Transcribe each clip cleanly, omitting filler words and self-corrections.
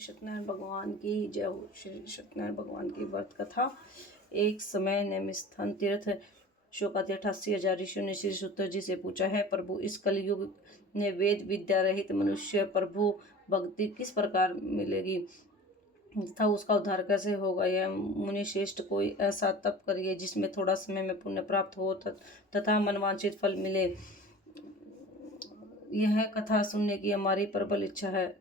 सत्यनारायण भगवान की जय हो। श्री सत्यनारायण भगवान की व्रत कथा। एक समय नेमिस्थान तीर्थ शोकाती 88,000 ऋषियों ने श्री सूत जी से पूछा है, प्रभु इस कलयुग में वेद विद्या रहित मनुष्य प्रभु भक्ति किस प्रकार मिलेगी तथा उसका उद्धार कैसे होगा। यह मुनि श्रेष्ठ कोई ऐसा तप करिए जिसमें थोड़ा समय में पुण्य प्राप्त हो तथा मनवांछित फल मिले। यह कथा सुनने की हमारी प्रबल इच्छा है।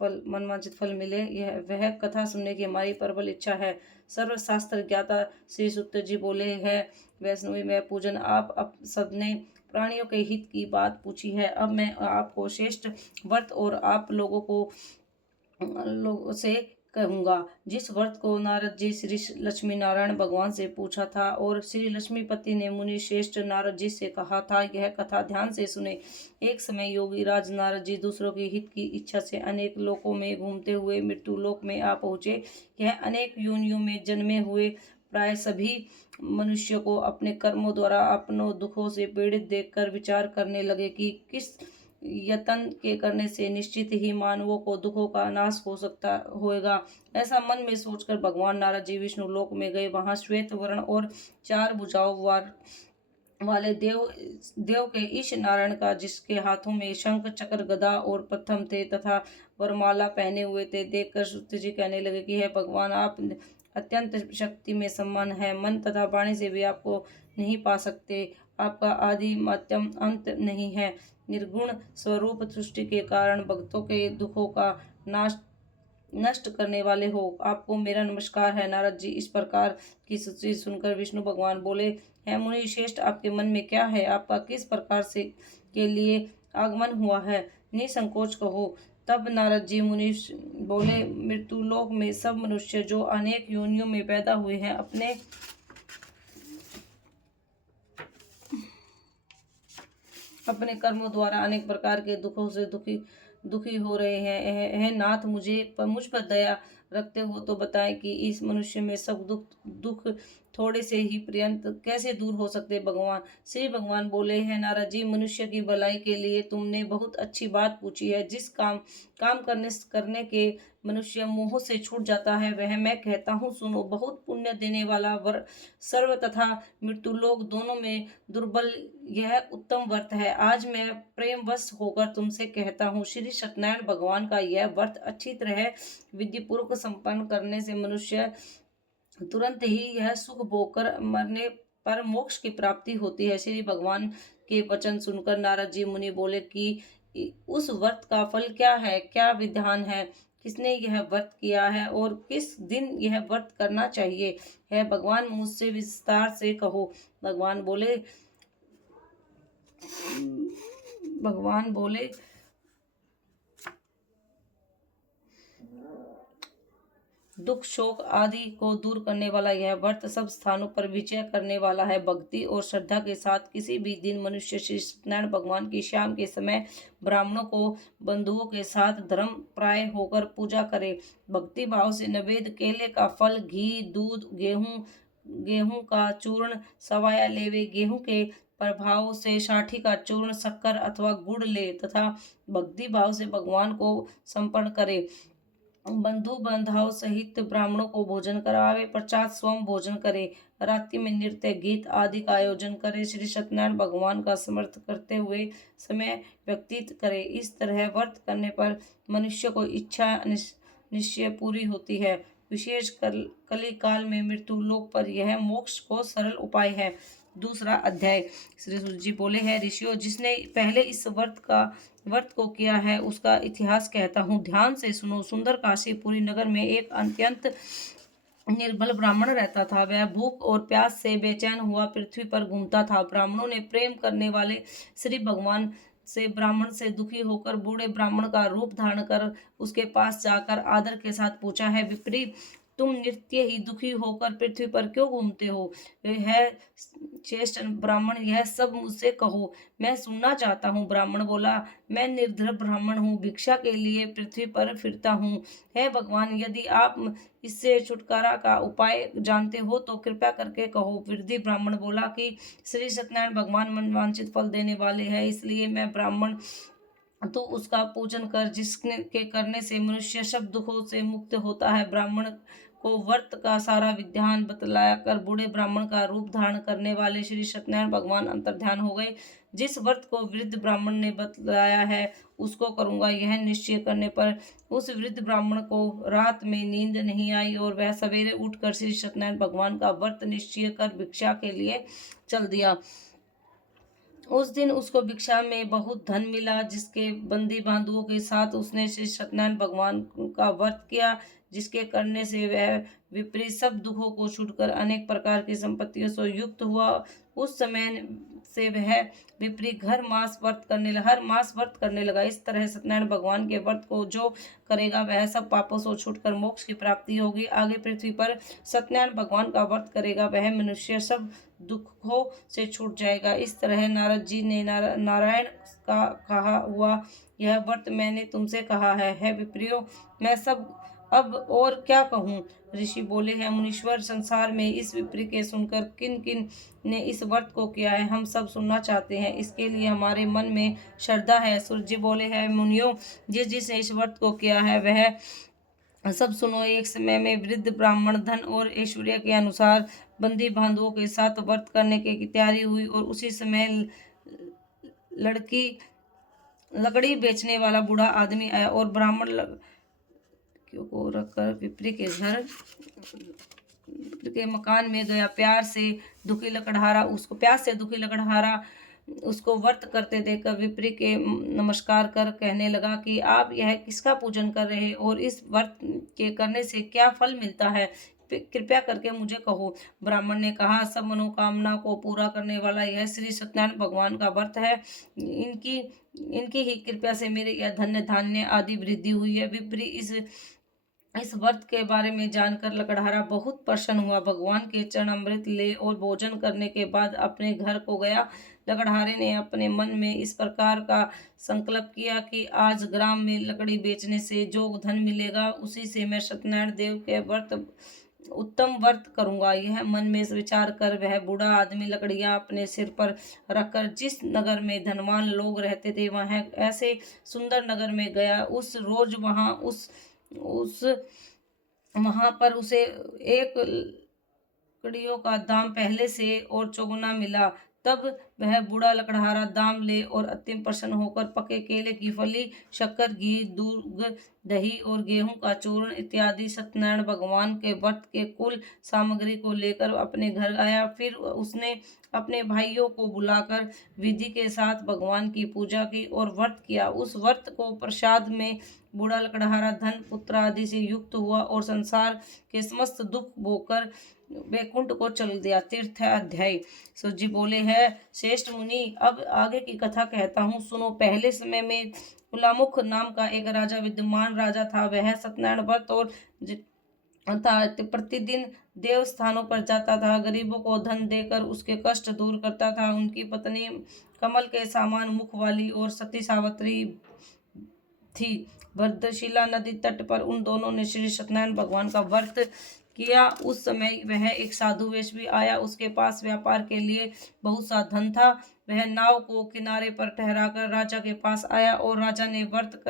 मनवांछित फल मिले, यह वह कथा सुनने की हमारी प्रबल इच्छा है। सर्वशास्त्र ज्ञाता श्री सूत जी बोले है, वैष्णवी में पूजन आप सबने प्राणियों के हित की बात पूछी है। अब मैं आपको श्रेष्ठ व्रत और आप लोगों से कहूंगा, जिस व्रत को नारद जी श्री लक्ष्मी नारायण भगवान से पूछा था और श्री लक्ष्मीपति ने मुनि श्रेष्ठ नारद जी से कहा था। यह कथा ध्यान से सुने। एक समय योगी राज नारद जी दूसरों के हित की इच्छा से अनेक लोकों में घूमते हुए मृत्यु लोक में आ पहुंचे। यह अनेक योनियों में जन्मे हुए प्राय सभी मनुष्य को अपने कर्मों द्वारा अपनों दुखों से पीड़ित देखकर विचार करने लगे कि किस यत्न के करने से निश्चित ही मानवों को दुखों का नाश हो सकता होगा। ऐसा मन में सोचकर भगवान नारद जी विष्णु लोक में गए। वहां श्वेत वर्ण और 4 भुजाओं वाले देव के ईश नारायण का, जिसके हाथों में शंख चक्र गदा और प्रथम थे तथा वरमाला पहने हुए थे, देखकर सूत जी कहने लगे कि हे भगवान, आप अत्यंत शक्ति में सम्मान है। मन तथा वाणी से भी आपको नहीं पा सकते। आपका आदि मध्यम अंत नहीं है। निर्गुण स्वरूप सृष्टि के कारण भक्तों के दुखों का नष्ट करने वाले हो। आपको मेरा नमस्कार है। नारद जी इस प्रकार की स्तुति सुनकर विष्णु भगवान बोले, है मुनि श्रेष्ठ, आपके मन में क्या है? आपका किस प्रकार से के लिए आगमन हुआ है? निसंकोच कहो। तब नारद जी मुनि बोले, मृत्युलोक में सब मनुष्य जो अनेक योनियों में पैदा हुए हैं, अपने कर्मों द्वारा अनेक प्रकार के दुखों से दुखी हो रहे हैं। हे नाथ, मुझ पर दया रखते हो तो बताएं कि इस मनुष्य में सब दुख थोड़े से ही पर्यंत कैसे दूर हो सकते। भगवान श्री भगवान बोले, हैं नारद जी, मनुष्य की भलाई के लिए तुमने बहुत अच्छी बात पूछी है। जिस काम करने के मनुष्य मोह से छूट जाता है, वह मैं कहता हूँ सुनो। बहुत पुण्य देने वाला सर्व तथा मृत्युलोक दोनों में दुर्बल यह उत्तम व्रत है। आज मैं प्रेमवश होकर तुमसे कहता हूँ, श्री सत्यनारायण भगवान का यह व्रत अच्छी तरह विधि पूर्वक संपन्न करने से मनुष्य तुरंत ही यह सुख भोगकर मरने पर मोक्ष की प्राप्ति होती है। श्री भगवान के वचन सुनकर नारद जी मुनि बोले कि उस व्रत का फल क्या है, क्या विधान है, किसने यह व्रत किया है और किस दिन यह व्रत करना चाहिए? है भगवान, मुझसे विस्तार से कहो। भगवान बोले, दुख शोक आदि को दूर करने वाला यह व्रत सब स्थानों पर विजय करने वाला है। भक्ति और श्रद्धा के साथ किसी भी दिन मनुष्य श्री सत्यनारायण भगवान की शाम के समय ब्राह्मणों को बंधुओं के साथ धर्म प्राय होकर पूजा करे। भक्ति भाव से नैवेद्य, केले का फल, घी, दूध, गेहूं का चूर्ण, सवाया लेवे, गेहूं के प्रभाव से साठी का चूर्ण, शक्कर अथवा गुड़ ले तथा भक्ति भाव से भगवान को समर्पण करे। बंधु बांधव सहित ब्राह्मणों को भोजन करावे, पश्चात स्वयं भोजन करे। रात्रि में नृत्य गीत आदि का आयोजन करे। श्री सत्यनारायण भगवान का स्मरण करते हुए समय व्यतीत करे। इस तरह व्रत करने पर मनुष्य को इच्छा निश्चय पूरी होती है। विशेष कली काल में मृत्यु लोक पर यह मोक्ष को सरल उपाय है। दूसरा अध्याय। श्री सूत जी बोले हैं, ऋषियों, जिसने पहले इस व्रत को किया है उसका इतिहास कहता हूँ, ध्यान से सुनो। सुंदर काशीपुरी नगर में एक अत्यंत निर्बल ब्राह्मण रहता था। वह भूख और प्यास से बेचैन हुआ पृथ्वी पर घूमता था। ब्राह्मणों ने प्रेम करने वाले श्री भगवान से ब्राह्मण से दुखी होकर बूढ़े ब्राह्मण का रूप धारण कर उसके पास जाकर आदर के साथ पूछा, है विप्री, तुम नित्य ही दुखी होकर पृथ्वी पर क्यों घूमते हो? है श्रेष्ठ ब्राह्मण, यह सब मुझसे कहो, मैं सुनना चाहता हूँ। ब्राह्मण बोला, मैं निर्धन ब्राह्मण हूँ, भिक्षा के लिए पृथ्वी पर फिरता हूँ। हे भगवान, यदि आप इससे छुटकारा का उपाय जानते हो तो कृपया करके कहो। वृद्धि ब्राह्मण बोला कि श्री सत्यनारायण भगवान मनवांछित फल देने वाले हैं, इसलिए मैं ब्राह्मण तो उसका पूजन कर, जिसने के करने से मनुष्य सब दुखों से मुक्त होता है। ब्राह्मण को व्रत का सारा विधान बतलाया कर बूढ़े ब्राह्मण का रूप धारण करने वाले श्री सत्यनारायण भगवान अंतर्ध्यान हो गए। जिस व्रत को वृद्ध ब्राह्मण ने बतलाया है उसको करूंगा, यह निश्चय करने पर उस वृद्ध ब्राह्मण को रात में नींद नहीं आई और वह सवेरे उठकर श्री सत्यनारायण भगवान का व्रत निश्चय कर भिक्षा के लिए चल दिया। उस दिन उसको भिक्षा में बहुत धन मिला, जिसके बंदी बांधुओं के साथ उसने श्री सत्यनारायण भगवान का व्रत किया, जिसके करने से वह विपरीत सब दुखों को छूटकर अनेक प्रकार की संपत्तियों से युक्त हुआ। उस समय से वह विपरीत हर मास व्रत करने लगा। इस तरह सत्यनारायण भगवान के व्रत को जो करेगा वह सब पापों से छूटकर मोक्ष की प्राप्ति होगी। आगे पृथ्वी पर सत्यनारायण भगवान का व्रत करेगा वह मनुष्य सब दुखों से छूट जाएगा। इस तरह नारद जी ने नारायण का कहा हुआ यह व्रत मैंने तुमसे कहा है विप्रियो, मैं सब अब और क्या कहूँ। ऋषि बोले हैं, मुनीश्वर, संसार में इस विप्र के सुनकर किन किन ने इस व्रत को किया है हम सब सुनना चाहते हैं, इसके लिए हमारे मन में श्रद्धा है। सूर्य जी बोले हैं, मुनियों, जिस जिसने इस व्रत को किया है वह सब सुनो। एक समय में वृद्ध ब्राह्मण धन और ऐश्वर्य के अनुसार बंदी बांधुओं के साथ व्रत करने की तैयारी हुई और उसी समय लकड़ी बेचने वाला बूढ़ा आदमी आया और ब्राह्मण को रखकर विप्र के मकान में गया। प्यास से दुखी लकड़हारा उसको व्रत करते देखकर विप्र के नमस्कार कर कहने लगा कि आप यह किसका पूजन कर रहे हैं और इस व्रत के करने से क्या फल मिलता है, कृपया करके मुझे कहो। ब्राह्मण ने कहा, सब मनोकामना को पूरा करने वाला यह श्री सत्यनारायण भगवान का व्रत है। इनकी ही कृपा से मेरे यह धन्य धान्य आदि वृद्धि हुई है। विप्र इस व्रत के बारे में जानकर लकड़हारा बहुत प्रसन्न हुआ। भगवान के चरण अमृत ले और भोजन करने के बाद अपने घर को गया। लकड़हारे ने अपने मन में इस प्रकार का संकल्प किया कि आज ग्राम में लकड़ी बेचने से जो धन मिलेगा उसी से मैं सत्यनारायण देव के उत्तम व्रत करूंगा। यह मन में विचार कर वह बूढ़ा आदमी लकड़ियां अपने सिर पर रखकर जिस नगर में धनवान लोग रहते थे वह ऐसे सुंदर नगर में गया। उस रोज वहां पर उसे एक लकड़ियों का दाम पहले से और चौगुना मिला। तब वह बूढ़ा लकड़हारा दाम ले और अति प्रसन्न होकर पके केले की फली, शक्कर, घी, दूध, दही और गेहूं का चूर्ण इत्यादि सत्यनारायण भगवान के व्रत के कुल सामग्री को लेकर अपने घर आया। फिर उसने अपने भाइयों को बुलाकर विधि के साथ भगवान की पूजा की और व्रत किया। उस व्रत को प्रसाद में बूढ़ा लकड़हारा धन पुत्र आदि से युक्त हुआ और संसार के समस्त दुख भोगकर वैकुंठ को चल दिया। तीर्थ अध्याय। सूर्य जी बोले हैं, श्रेष्ठ मुनि, अब आगे की कथा कहता हूँ, सुनो। पहले समय में कुलामुख नाम का एक राजा विद्यमान राजा था। वह सत्यनारायण व्रत और प्रतिदिन देव स्थानों पर जाता था, गरीबों को धन देकर उसके कष्ट दूर करता था। उनकी पत्नी कमल के समान मुख वाली और सती सावित्री थी। भद्रशिला नदी तट पर उन दोनों ने श्री सत्यनारायण भगवान का व्रत किया। उस समय वह एक साधु वेश भी आया। उसके पास व्यापार के लिए बहुत सा धन था। वह नाव को किनारे पर ठहराकर राजा के पास आया और राजा ने व्रत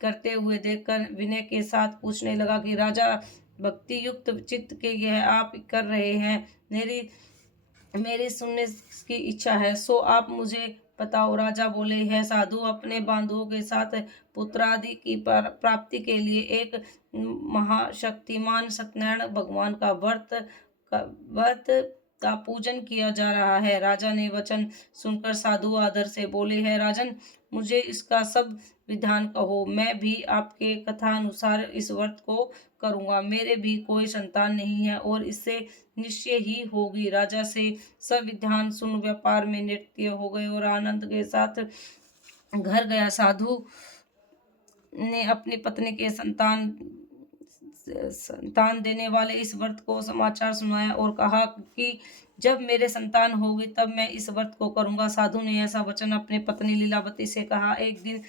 करते हुए देखकर विनय के साथ पूछने लगा कि राजा, भक्ति युक्त चित्त के यह आप कर रहे हैं, मेरी सुनने की इच्छा है, सो आप मुझे बताओ। राजा बोले, है साधु अपने बांधुओं के साथ पुत्रादि की प्राप्ति के लिए एक महाशक्तिमान सत्यनारायण भगवान का व्रत का पूजन किया जा रहा है। राजा ने वचन सुनकर साधु आदर से बोले, है राजन, मुझे इसका सब विधान कहो, मैं भी आपके कथा अनुसार इस व्रत को करूंगा। मेरे भी कोई संतान नहीं है और इससे निश्चय ही होगी। राजा से सब विधान सुन व्यापार में नृत्य हो गए और आनंद के साथ घर गया। साधु ने अपनी पत्नी के संतान देने वाले इस व्रत को समाचार सुनाया और कहा कि जब मेरे संतान होगी तब मैं इस व्रत को करूंगा। साधु ने ऐसा वचन अपनी पत्नी लीलावती से कहा। एक दिन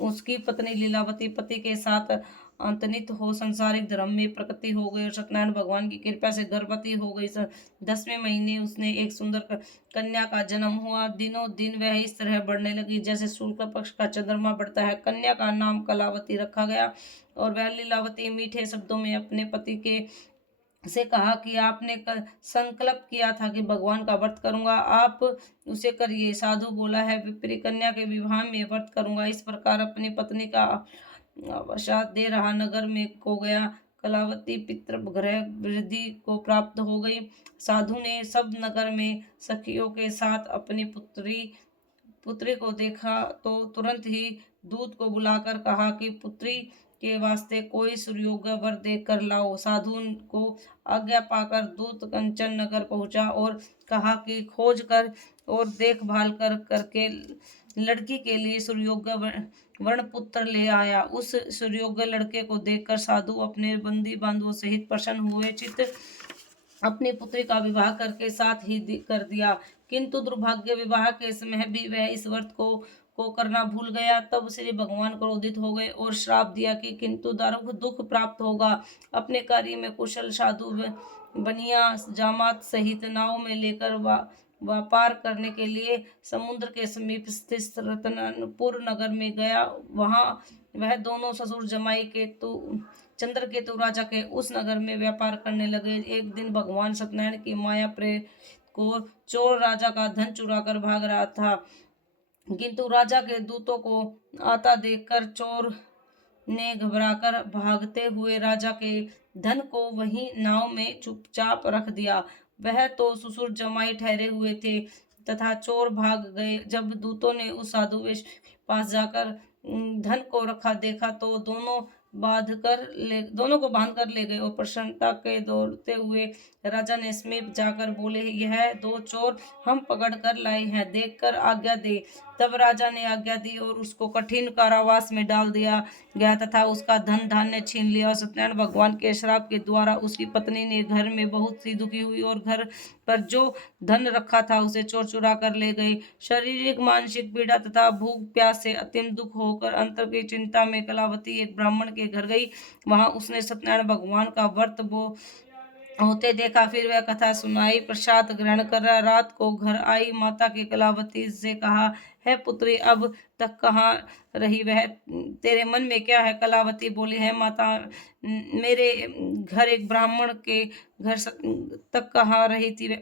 उसकी पत्नी लीलावती पति के साथ अंतर्निहित हो। संसारिक धर्म में प्रगति हो गई और सत्यनारायण भगवान की कृपा से गर्भवती हो गई। 10वें महीने उसने एक सुंदर कन्या का जन्म हुआ। दिनों दिन वह इस तरह बढ़ने लगी जैसे शुक्ल पक्ष का चंद्रमा बढ़ता है। कन्या का नाम कलावती रखा गया और वह लीलावती मीठे शब्दों में अपने पति के से कहा कि आपने संकल्प किया था कि भगवान का व्रत करूंगा, आप उसे करिए। साधु बोला है, विप्री कन्या के विवाह में व्रत करूंगा। इस प्रकार अपनी पत्नी का अवसाद दे रहा नगर में को गया। कलावती पितृगृह वृद्धि को प्राप्त हो गई। साधु ने सब नगर में सखियों के साथ अपनी पुत्री को देखा तो तुरंत ही दूत को बुलाकर कहा कि पुत्री के वास्ते कोई सुयोग्य वर देख कर लाओ। साधु को आज्ञा पाकर दूत कंचन नगर पहुंचा और कहा कि खोज कर और देखभाल करके लड़की के लिए सुयोग्य वर्ण पुत्र ले आया। उस सुयोग्य लड़के को देखकर साधु अपने बंदी बांधवों सहित प्रसन्न हुए चित्त अपनी पुत्री का विवाह करके साथ ही कर दिया। किंतु दुर्भाग्य, विवाह के समय भी वह इस व्रत को करना भूल गया। तब श्री भगवान क्रोधित हो गए और श्राप दिया कि किंतु दारुक दुख प्राप्त होगा। अपने कार्य में कुशल साधु बनिया जामात सहित नाव में लेकर व्यापार करने के लिए समुद्र के समीप स्थित रतनपुर नगर में गया। वहां वह दोनों ससुर जमाई चंद्रकेतु राजा के उस नगर में व्यापार करने लगे। एक दिन भगवान सत्यनारायण की माया प्रेत को चोर राजा का धन चुराकर भाग रहा था, किंतु राजा के दूतों को आता देखकर चोर ने घबराकर भागते हुए राजा के धन को वहीं नाव में चुपचाप रख दिया। वह तो ससुर जमाई ठहरे हुए थे तथा चोर भाग गए। जब दूतों ने उस साधु के पास जाकर धन को रखा देखा तो दोनों को बांध कर ले गए और प्रसन्नता के दौड़ते हुए राजा ने समीप जाकर बोले, यह दो चोर हम पकड़ कर लाए हैं, देखकर आज्ञा दे। तब राजा ने आज्ञा दी और उसको कठिन कारावास में डाल दिया गया तथा उसका धन धान्य छीन लिया। और सत्यनारायण भगवान के श्राप के द्वारा उसकी पत्नी ने घर में बहुत सी दुखी हुई और घर पर जो धन रखा था उसे चोर चुरा कर ले गए। शारीरिक मानसिक पीड़ा तथा भूख प्यास से अत्यंत दुख होकर अंतर की चिंता में कलावती एक ब्राह्मण के घर गई। वहां उसने सत्यनारायण भगवान का व्रत होते देखा। फिर वह कथा सुनाई, प्रसाद ग्रहण कर रात को घर आई। माता की कलावती से कहा, है पुत्री, अब तक कहाँ रही? वह तेरे मन में क्या है? कलावती बोली, है माता, मेरे घर एक ब्राह्मण के घर तक कहाँ रही थी?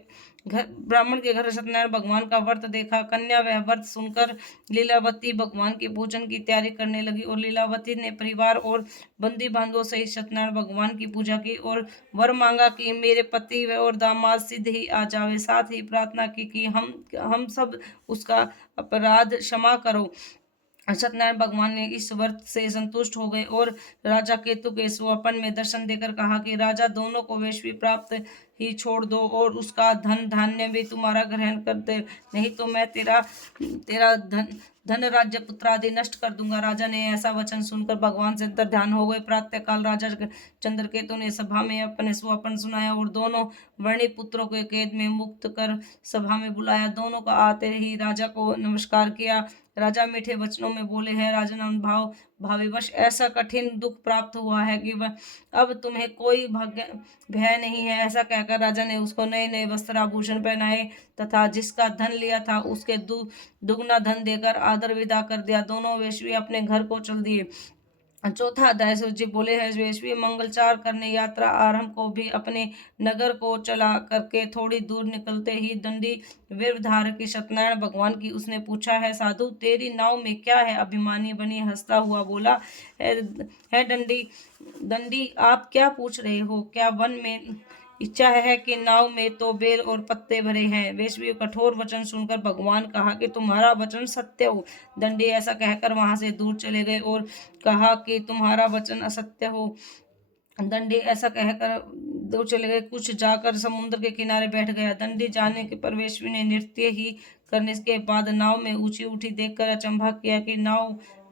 ब्राह्मण के घर सत्यनारायण भगवान का व्रत देखा। कन्या वह व्रत सुनकर लीलावती भगवान के पूजन की तैयारी करने लगी और लीलावती ने परिवार और बंदी बांधवों सहित सत्यनारायण भगवान की पूजा की और वर मांगा कि मेरे पति और दामाद सिद्ध ही आ जावे। साथ ही प्रार्थना की कि हम सब उसका अपराध क्षमा करो। सत्यनारायण भगवान ने इस व्रत से संतुष्ट हो गए और राजा केतु के स्वप्न में दर्शन देकर कहा कि राजा, दोनों को वैश्वी प्राप्त ही छोड़ दो और उसका धन धान्य भी तुम्हारा ग्रहण कर दे, नहीं तो मैं तेरा धन राज्य पुत्र आदि नष्ट कर दूंगा। राजा ने ऐसा वचन सुनकर भगवान से अंतर ध्यान हो गए। प्रातः काल राजा चंद्रकेतु ने सभा में अपने स्वप्न सुनाया और दोनों वर्णी पुत्रों के कैद में मुक्त कर सभा में बुलाया। दोनों का आते ही राजा को नमस्कार किया। राजा मीठे वचनों में बोले, है राजन, भाविवश ऐसा कठिन दुख प्राप्त हुआ है कि अब तुम्हें कोई भय नहीं है। ऐसा कहकर राजा ने उसको नए नए वस्त्र आभूषण पहनाए तथा जिसका धन लिया था उसके दुगना धन देकर आदर विदा कर दिया। दोनों वेश्वी अपने घर को चल दिए। चौथा अध्याय सूर्य जी बोले हैं, वेश्वी मंगलचार करने यात्रा आरंभ को भी अपने नगर को चला करके थोड़ी दूर निकलते ही दंडी वीरधार की सत्यनारायण भगवान की उसने पूछा, है साधु, तेरी नाव में क्या है? अभिमानी बनी हंसता हुआ बोला, है दंडी, आप क्या पूछ रहे हो? क्या वन में इच्छा है कि नाव में तो बेल और पत्ते भरे हैं। वेश्वी कठोर वचन सुनकर भगवान कहा कि तुम्हारा वचन सत्य हो। दंडी ऐसा कहकर वहां से दूर चले गए और कहा कि तुम्हारा वचन असत्य हो। दंडी ऐसा कहकर दूर चले गए। कुछ जाकर समुद्र के किनारे बैठ गया। दंडी जाने के पर वेश्वी ने नृत्य ही करने के बाद नाव में ऊंची उठी देखकर अचंभा किया कि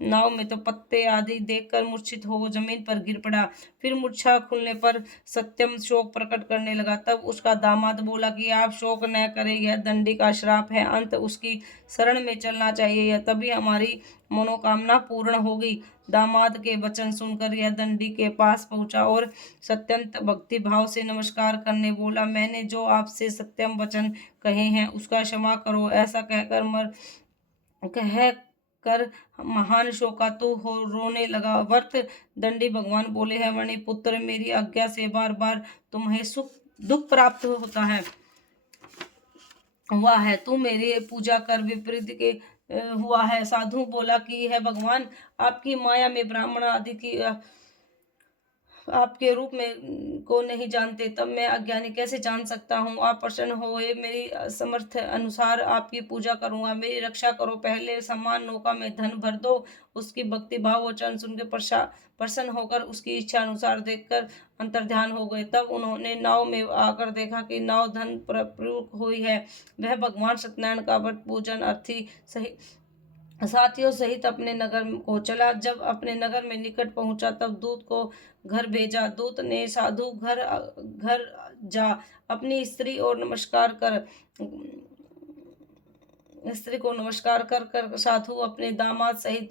नाव में तो पत्ते आदि देखकर मूर्छित हो जमीन पर गिर पड़ा। फिर मूर्छा खुलने पर सत्यम शोक प्रकट करने लगा। तब उसका दामाद बोला कि आप शोक न करें, यह दंडी का श्राप है, अंत उसकी शरण में चलना चाहिए, तभी हमारी मनोकामना पूर्ण होगी। दामाद के वचन सुनकर यह दंडी के पास पहुंचा और सत्यंत भक्ति भाव से नमस्कार करने बोला, मैंने जो आपसे सत्यम वचन कहे हैं उसका क्षमा करो। ऐसा कहकर महान शोकातुर हो रोने लगा। वर्त दंडी भगवान बोले हैं, मणिपुत्र, मेरी आज्ञा से बार बार तुम्हें दुख प्राप्त होता है, हुआ है। तू मेरी पूजा कर विपरीत के हुआ है। साधु बोला कि है भगवान, आपकी माया में ब्राह्मण आदि की आपके रूप में को नहीं जानते, तब मैं अज्ञानी कैसे जान सकता हूँ। आप प्रसन्न होए, मेरी समर्थ अनुसार आपकी पूजा करूंगा, मेरी रक्षा करो। पहले समान नौका में धन भर दो। उसकी भक्ति भाव वचन सुनकर प्रसन्न होकर उसकी इच्छा अनुसार देखकर अंतर्ध्यान हो गए। तब उन्होंने नाव में आकर देखा कि नाव धन प्रयुक्त हुई है। वह भगवान सत्यनारायण का व्रत पूजन अर्थी सही साथियों सहित अपने नगर को चला। जब अपने नगर में निकट पहुंचा तब दूत को घर भेजा। दूत ने साधु घर जा अपनी स्त्री को नमस्कार कर साधु अपने दामाद सहित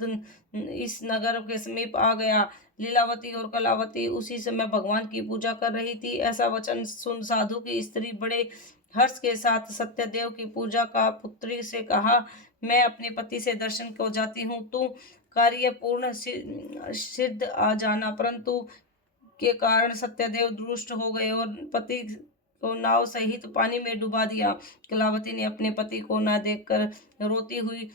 इस नगर के समीप आ गया। लीलावती और कलावती उसी समय भगवान की पूजा कर रही थी। ऐसा वचन सुन साधु की स्त्री बड़े हर्ष के साथ सत्यदेव की पूजा का पुत्री से कहा, मैं अपने पति से दर्शन को जाती हूँ, तू कार्य पूर्ण सिद्ध आ जाना। परंतु के कारण सत्यदेव दुष्ट हो गए और पति को नाव सहित पानी में डुबा दिया। कलावती ने अपने पति को न देखकर रोती हुई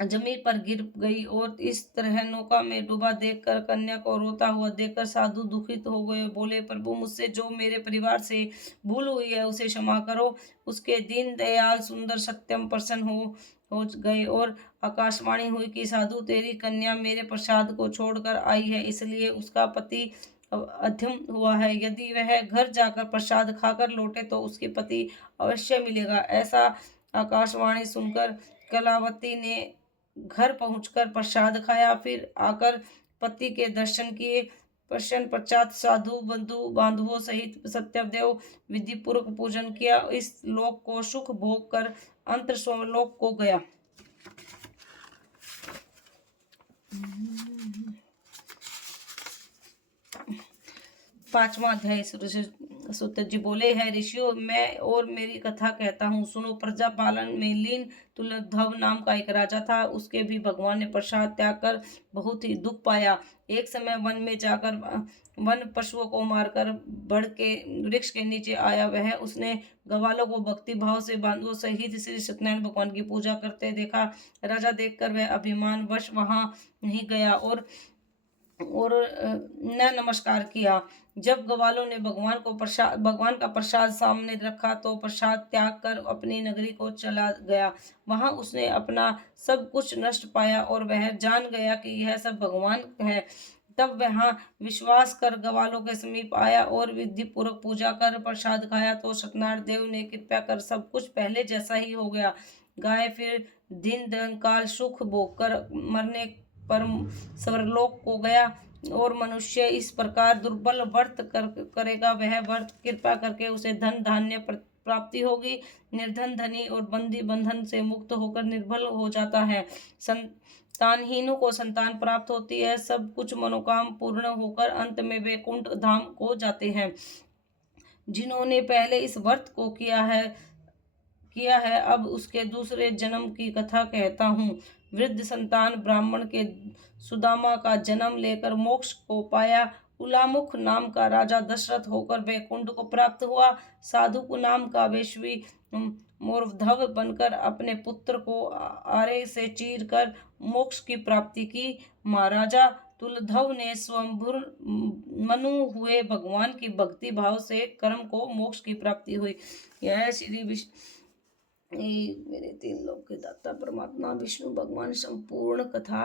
जमीन पर गिर गई और इस तरह नौका में डूबा देखकर कन्या को रोता हुआ देखकर साधु दुखित हो गए। बोले, प्रभु, मुझसे जो मेरे परिवार से भूल हुई है उसे क्षमा करो। उसके दीन दयाल सुंदर सत्यम प्रसन्न हो गए और आकाशवाणी हुई कि साधु, तेरी कन्या मेरे प्रसाद को छोड़कर आई है, इसलिए उसका पति अधम हुआ है। यदि वह घर जाकर प्रसाद खाकर लौटे तो उसके पति अवश्य मिलेगा। ऐसा आकाशवाणी सुनकर कलावती ने घर पहुंचकर प्रसाद खाया, फिर आकर पति के दर्शन किए। पश्चात साधु बंधु बांधवों सहित सत्यदेव विधि पूर्वक पूजन किया। इस लोक को सुख भोग कर अंतर स्वलोक को गया। पांचवा अध्याय। सूत जी बोले हैं, ऋषियों, मैं और मेरी कथा कहता हूँ, सुनो। प्रजा पालन में लीन तुलधव नाम का एक राजा था। उसके भी भगवान ने प्रसाद त्याग कर बहुत ही दुख पाया। एक समय वन में जाकर वन पशुओं को मारकर बड़ के वृक्ष के नीचे आया। वह उसने ग्वालों को भक्ति भाव से बांधवों सहित श्री सत्यनारायण भगवान की पूजा करते देखा। राजा देखकर वह अभिमान वश वहां नहीं गया और न नमस्कार किया। जब ग्वालों ने भगवान का प्रसाद सामने रखा तो प्रसाद त्याग कर अपनी नगरी को चला गया। वहां उसने अपना सब कुछ नष्ट पाया और वह जान गया कि यह सब भगवान है। तब वहां विश्वास कर ग्वालों के समीप आया और विधि पूर्वक पूजा कर प्रसाद खाया तो सत्यनारायण देव ने कृपा कर सब कुछ पहले जैसा ही हो गया। गाय फिर दिन काल सुख भोग कर मरने पर स्वर्गलोक को गया और मनुष्य इस प्रकार दुर्बल व्रत करेगा, वह व्रत कृपा करके उसे धन धान्य प्राप्ति होगी। निर्धन धनी और बंदी बंधन से मुक्त होकर निर्बल हो जाता है। संतानहीनों को संतान प्राप्त होती है। सब कुछ मनोकाम पूर्ण होकर अंत में वैकुंठ धाम को जाते हैं। जिन्होंने पहले इस व्रत को किया है अब उसके दूसरे जन्म की कथा कहता हूँ। वृद्ध संतान ब्राह्मण के सुदामा का जन्म लेकर मोक्ष को पाया। उलामुख नाम का राजा दशरथ होकर वैकुंठ को प्राप्त हुआ। साधु नाम का वेश्वी मोरधव बनकर अपने पुत्र को आरे से चीर कर मोक्ष की प्राप्ति की। महाराजा तुलधव ने स्वयंभुर मनु हुए भगवान की भक्ति भाव से कर्म को मोक्ष की प्राप्ति हुई। यह श्री मेरे तीन लोक के दाता परमात्मा विष्णु भगवान संपूर्ण कथा